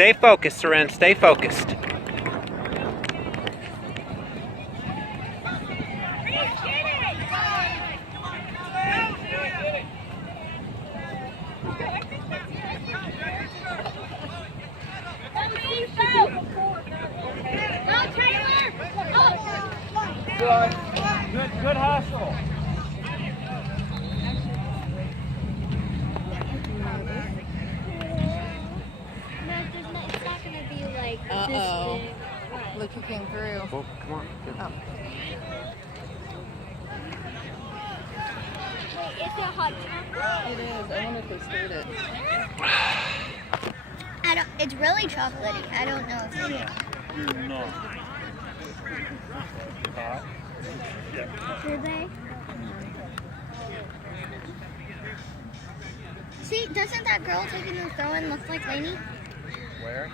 Stay focused, Seren. Stay focused. Good hustle. It's not going to be like this big. Look who came through. Oh, come on. Oh. Wait, is it hot chocolate? It is. I wonder if they stirred it. It's really chocolatey. I don't know if it is. No. Do they? See, doesn't that girl taking the throw-in look like Lainey? Where?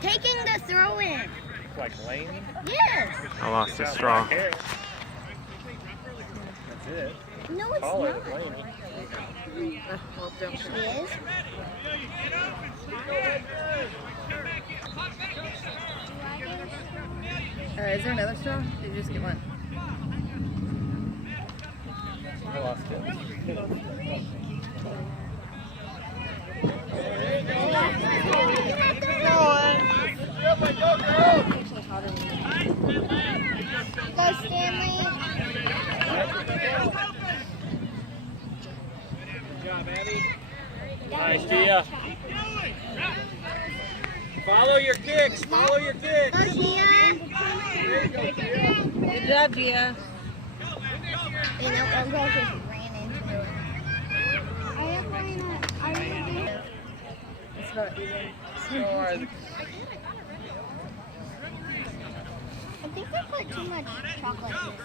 Taking the throw-in. Like Laney? Yes. I lost a straw. That's it. No, it's Call not. it Laney. She is. Is there another straw? Did you just get one? I lost it. Go, Stanley. Good job, Abby. Nice, Gia. Follow your kicks. Follow your kicks. Go, Tia. Good job, Gia. You know, I'm going to just ran into it. It's about even score. I think they put too much chocolate in this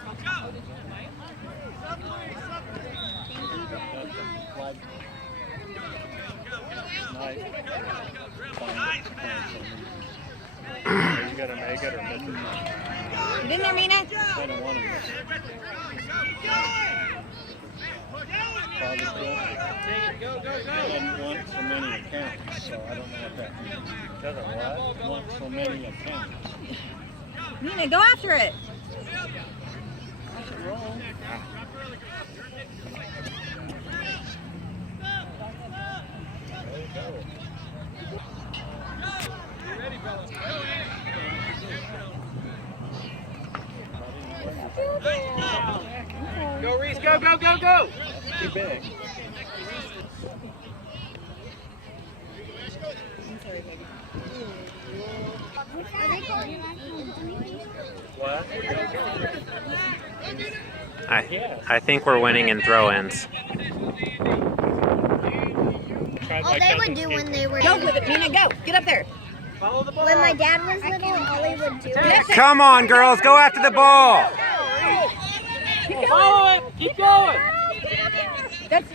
one. You gotta make it or miss it. Get in there, Mina. I don't want to miss it. Go. Doesn't want so many accounts, so I don't know what that means. Doesn't what? Want so many accounts. Mina, go after it. Roll. There you go. Go, Reese, go! Too big. What? I think we're winning in throw-ins. All they would do when they were Go with it, Mina. Go. Get up there. Follow the ball. when my dad was little, all he would do is Come on, girls. Go after the ball. Follow it. Keep going. That's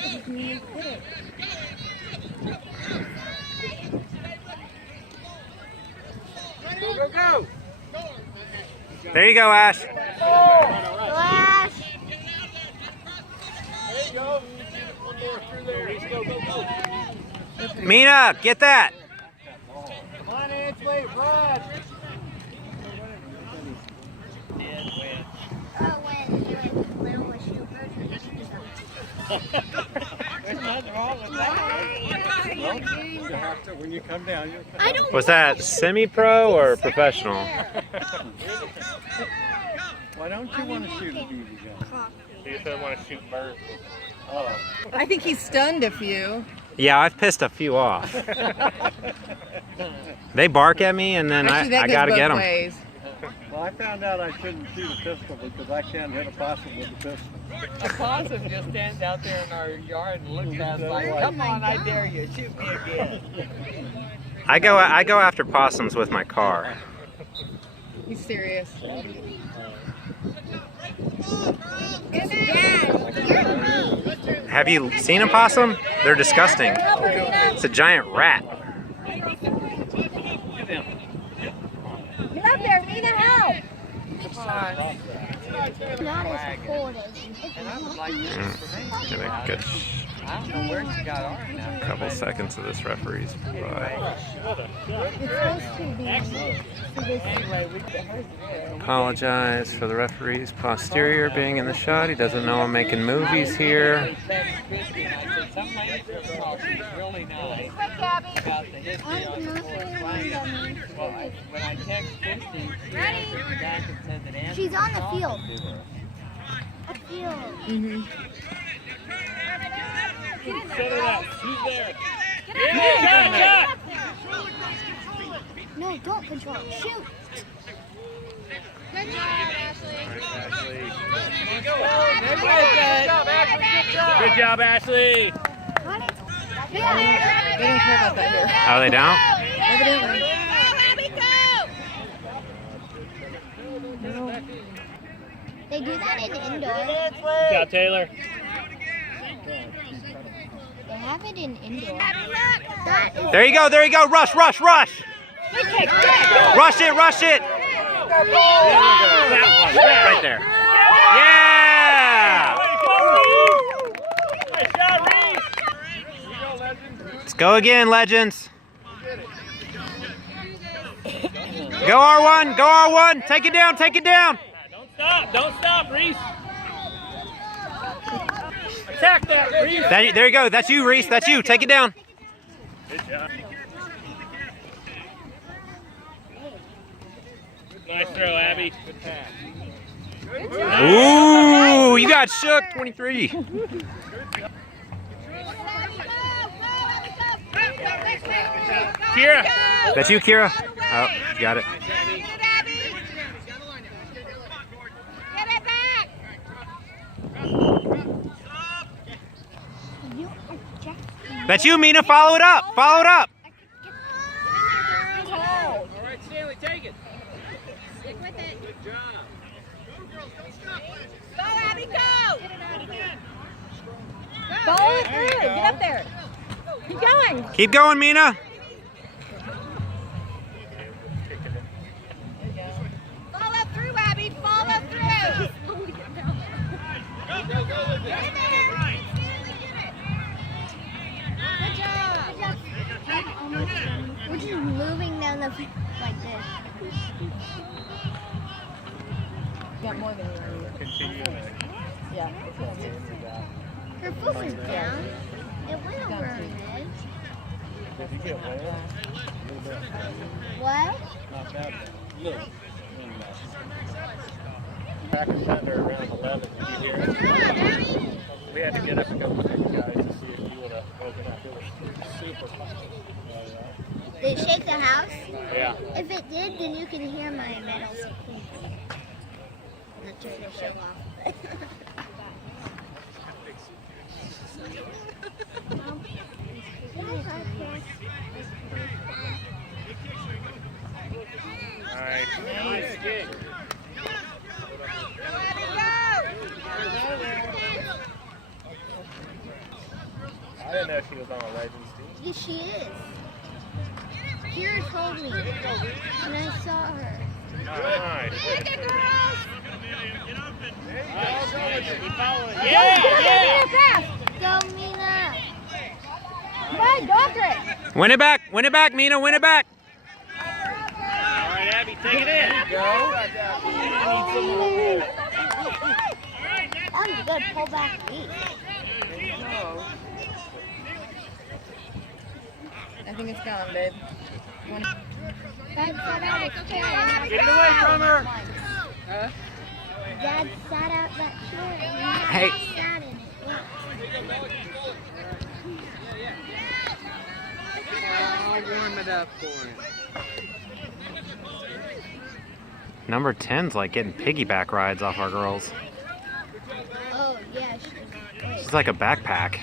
Go. There you go, Ash. Flash. There you go. One more through there. Reese, go. Mina, get that. Come on, Ansley. Run. Oh, when Lil was super. There's nothing wrong with that. Well, you have to, when you come down, you'll come down. Was that semi-pro or professional? Why don't you want to shoot a BB gun? He said want to shoot birds. Oh. I think he stunned a few. Yeah, I've pissed a few off. They bark at me, and then Actually, that I goes gotta both get them. ways. Well, I found out I shouldn't shoot a pistol because I can't hit a possum with a pistol. A possum just stands out there in our yard and looks at us like, come on, I dare you, shoot me again. I go after possums with my car. He's serious. Have you seen a possum? They're disgusting. It's a giant rat. Get up there, Mina, help! Come on. Not as cold as I would like this for me. Gonna get I don't know where she got ours now. a couple seconds of this referee's by. It's supposed to be. Anyway, we can Apologize for the referee's posterior being in the shot. He doesn't know I'm making movies here. Some lady from the hall, she's really nice about the history of the sports flag. Well, when I text Christy, she answered back and said that Anthony She's on the talked field. to her. A field. Mm-hmm. No, don't control. Shoot. Good job, Ashley. Good job, Ashley. They don't care about that here. Oh, they don't? Evidently. They do that in indoor. Good job, Taylor. They have it in indoor. That is There you go, there you go. Rush, rush, rush. Rush it, rush it. Right there. Yeah! Let's go again, legends. Go R1, go R1. Take it down, take it down. Don't stop, Reese. Attack that, Reese. There you go. That's you, Reese. That's you. Take it down. Good job. Nice throw, Abby. Good pass. Ooh, you got shook. 23. Kira. That's you, Kira. Oh, you got it. That's you, Mina. Follow it up. Follow it up. All right, Stanley, take it. Stick with it. Good job. Go, Abby, go! Go through. Get up there. Keep going. Keep going, Mina. Follow through, Abby. Follow through. good job. We're just moving down the like this. Got more than you. Yeah. Her foot was down. It went over her head. Did you get wet? What? Not that bad. Look. Packers got there around 11. Did you hear it? We had to get up and go with you guys to see if you would have woken up. It was super fun. Did it shake the house? Yeah. If it did, then you can hear my metal squeak. Not trying to show off. Nice. Nice kick. I didn't know she was on a Legends team. Yes, she is. Kira told me, and I saw her. Nice. Go, Mina! Come on, go after it. Win it back, Mina. Win it back. All right, Abby, take it in. That was a good pullback beat. I think it's gone, babe. Dad sat out a chair and had Get it away from her. Dad sat out that chair and had Hey. sat in it. I'll warm it up for him. Number 10's like getting piggyback rides off our girls. Oh, yeah, She's like a backpack.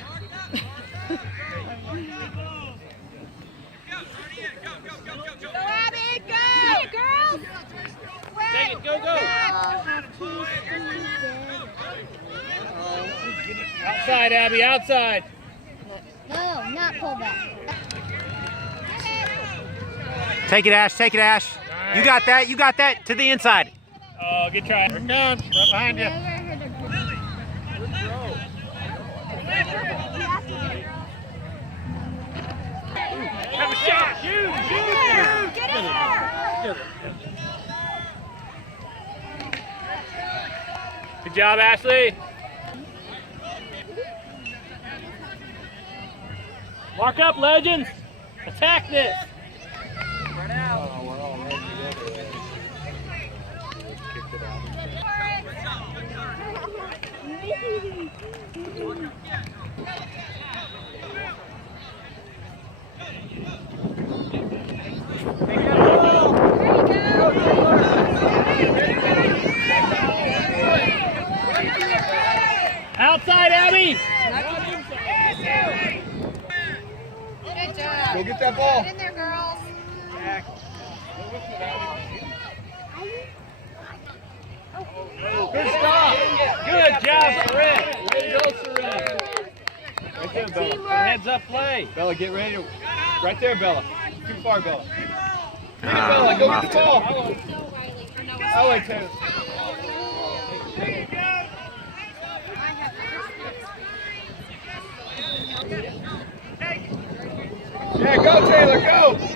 Take it, go, go. Outside, Abby, outside. No, not pull back. Take it, Ash. Take it, Ash. You got that. You got that. To the inside. Oh, good try. Here it comes. Right behind you. Never heard of Have a shot! Shoot! Shoot! Get in there! Good job, Ashley. Mark up, legends. Attack this. Spread out. Oh, we're all right together. Kicked it out. Outside, Abby. Good job. Go get that ball. Get in there, girls. Good stop. Good job, Serene. Way to go, Serene. Right there, Bella. Heads up play. Bella, get ready to. Right there, Bella. Too far, Bella. Ah, Bella, go get muffed the it. ball. I like tennis. Yeah, go Taylor, go!